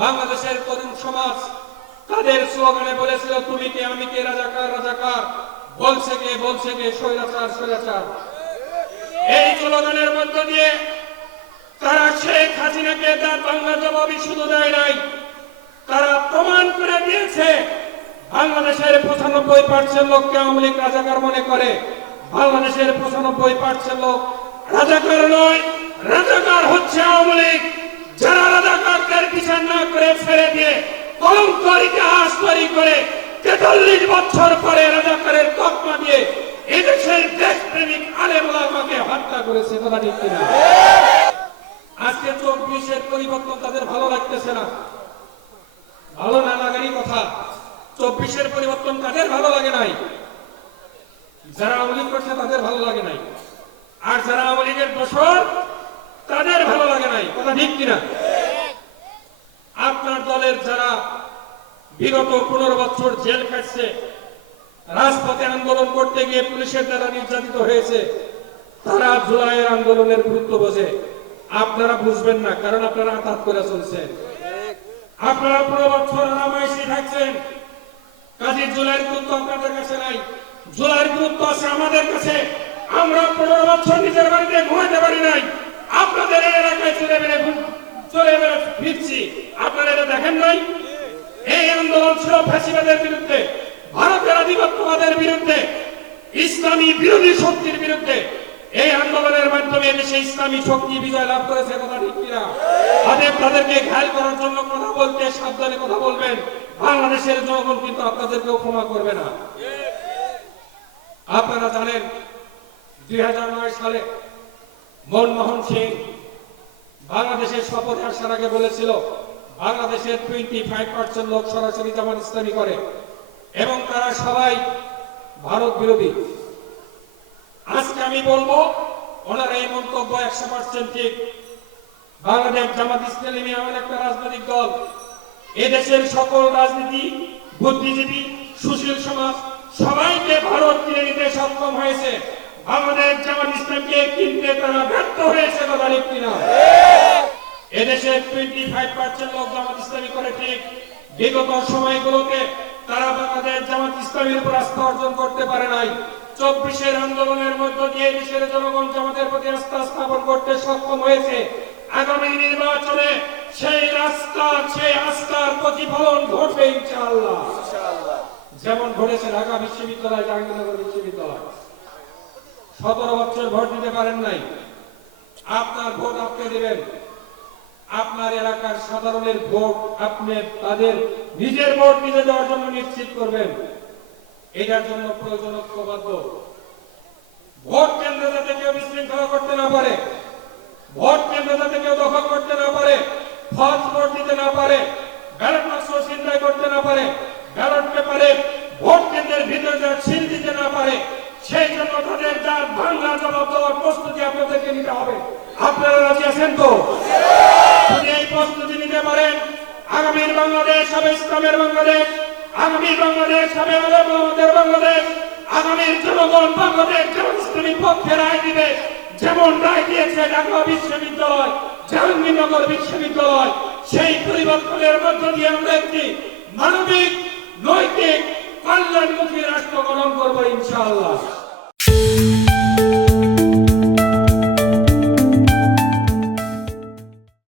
বাংলাদেশের তরুণ সমাজ তাদের স্লোগানে বলেছিল, তুমি কে, আমি কে, রাজাকার রাজাকার, বলছে কে বলছে কে, স্বৈরাচার স্বৈরাচার। এই স্লোগানের মধ্য দিয়ে তারা শেখ হাসিনাকে তার বাংলা জবাবই শুধু দেয় নাই, তারা প্রমাণ করে দিয়েছে, বাংলাদেশের পঁচানব্বই পার্সেন্ট লোককে আওয়ামী লীগ রাজাকার মনে করে। বাংলাদেশের পঁচানব্বই পার্সেন্ট লোক রাজাকার নয়, রাজাকার হচ্ছে আওয়ামী লীগ। যারা রাজাকারদের বিচার না করে ছেড়ে দিয়ে কলঙ্কর ইতিহাস তৈরি করে তেতাল্লিশ বছর পরে রাজাকারের তকমা দিয়ে এদেশের দেশপ্রেমিক আলেমুলামাকে হত্যা করেছে, কথা ঠিক কিনা? আজকে চব্বিশের পরিবর্তন তাদের ভালো লাগতেছে না। ভালো না লাগারই কথা। চব্বিশের পরিবর্তন তাদের ভালো লাগে নাই। যারা আওয়ামী করছে তাদের ভালো লাগে নাই। আর যারা আওয়ামী লীগের দোষর তাদের ভালো লাগে নাই, কথা ঠিক কিনা আপনার দলের যারা বিগত পনেরো বছর জেল খাটছে। রাজপথে আন্দোলন করতে গিয়ে পুলিশের দ্বারা নির্যাতিত হয়েছে। তারা জুলাইয়ের আন্দোলনের গুরুত্ব বোঝে। আপনারা বুঝবেন না, কারণ আপনারা আঘাত করে চলছেন। আপনারা পনেরো বছর আরামাইশি থাকছেন। কাজে জুলাইয়ের গুরুত্ব আপনাদের কাছে নাই। জুলাইয়ের গুরুত্ব আছে আমাদের কাছে। আমরা পনেরো বছর নিজের বাড়িতে ঘুমাইতে পারি নাই। আপনাদের এলাকায় চলে বেড়ে চলে বেড়ে ফিরছি। আপনারা এটা দেখেন নাই? এই আন্দোলন ছিল ফ্যাসিবাদের বিরুদ্ধে। ভারতের আধিপত্যবাদের বিরুদ্ধে, ইসলামী বিরোধী শক্তির বিরুদ্ধে। এই আন্দোলনের মাধ্যমে দেশে ইসলামী শক্তি বিজয় লাভ করেছে কথা ঠিক কিনা? তাদেরকে ঘায়ল করার জন্য কথা বলতে, সাবধানে কথা বলবেন। বাংলাদেশের জনগণ কিন্তু আপনাদেরকেও ক্ষমা করবে না। আপনারা জানেন, দুই হাজার নয় সালে মনমোহন সিং বাংলাদেশের শপথ আসার আগে বলেছিল বাংলাদেশের টোয়েন্টি ফাইভ পার্সেন্ট লোক সরাসরি জামাত ইসলামী করে এবং তারা সবাই ভারত বিরোধী। আজকে আমি বলব, ওনার এই মন্তব্য একশো পার্সেন্ট ঠিক। বাংলাদেশ জামাত ইসলামী এমন একটা রাজনৈতিক দল। এদেশের সকল রাজনীতি, বুদ্ধিজীবী, সুশীল সমাজ, সবাইকে ভারত কিনে নিতে সক্ষম হয়েছে। বাংলাদেশ জামাত ইসলামকে কিনতে তারা ব্যর্থ হয়েছে, কথা কিনা? এদেশে টোয়েন্টি ফাইভ পার্সেন্ট লোক জামাত ইসলামী করে, ঠিক? বিগত সময়গুলোতে তারা বাংলাদেশ জামাত ইসলামীর উপর আস্থা অর্জন করতে পারে নাই। চব্বিশের আন্দোলনের মধ্য দিয়ে দেশের জনগণ জামাতের প্রতি আস্থা স্থাপন করতে সক্ষম হয়েছে। আগামী নির্বাচনে সেই রাস্তা, সেই আস্থার প্রতিফলন ঘটবে ইনশাআল্লাহ। যেমন ঘটেছে ঢাকা বিশ্ববিদ্যালয়, জাহাঙ্গীরনগর বিশ্ববিদ্যালয়। সতেরো বছর ভোট দিতে পারেন নাই। আপনার ভোট আপনি দিবেন। আপনার এলাকার সাধারণের ভোট আপনি তাদের নিজের ভোট নিজে দেওয়ার জন্য নিশ্চিত করবেন। এটার জন্য প্রয়োজন ঐক্যবদ্ধ। ভোট কেন্দ্রে যাতে কেউ বিশৃঙ্খলা করতে না পারে, ভোট কেন্দ্রে যাতে কেউ দখল করতে না পারে ফলস ভোট দিতে না পারে, ব্যালট বাক্স ছিনতাই করতে না পারে, ব্যালট পেপারে ভোট কেন্দ্রের ভিতরে যা ছিল দিতে না পারে, সেই জন্য তাদের যার বাংলা জবাব দেওয়ার প্রস্তুতি আপনাদেরকে নিতে হবে। আপনারা রাজি আছেন তো? প্রস্তুতি আগামীর বাংলাদেশ হবে ইসলামের বাংলাদেশ। আগামীর বাংলাদেশ হবে আলমের বাংলাদেশ। আগামীর জনগণ বাংলাদেশ যেমন ইসলামী পক্ষে রায় দিবে। যেমন রায় দিয়েছে ঢাকা বিশ্ববিদ্যালয়, জাহাঙ্গীরনগর বিশ্ববিদ্যালয়, সেই পরিবর্তনের মধ্য দিয়ে আমরা একটি মানবিক, নৈতিক, কল্যাণমুখী রাষ্ট্র গঠন করব ইনশাআল্লাহ।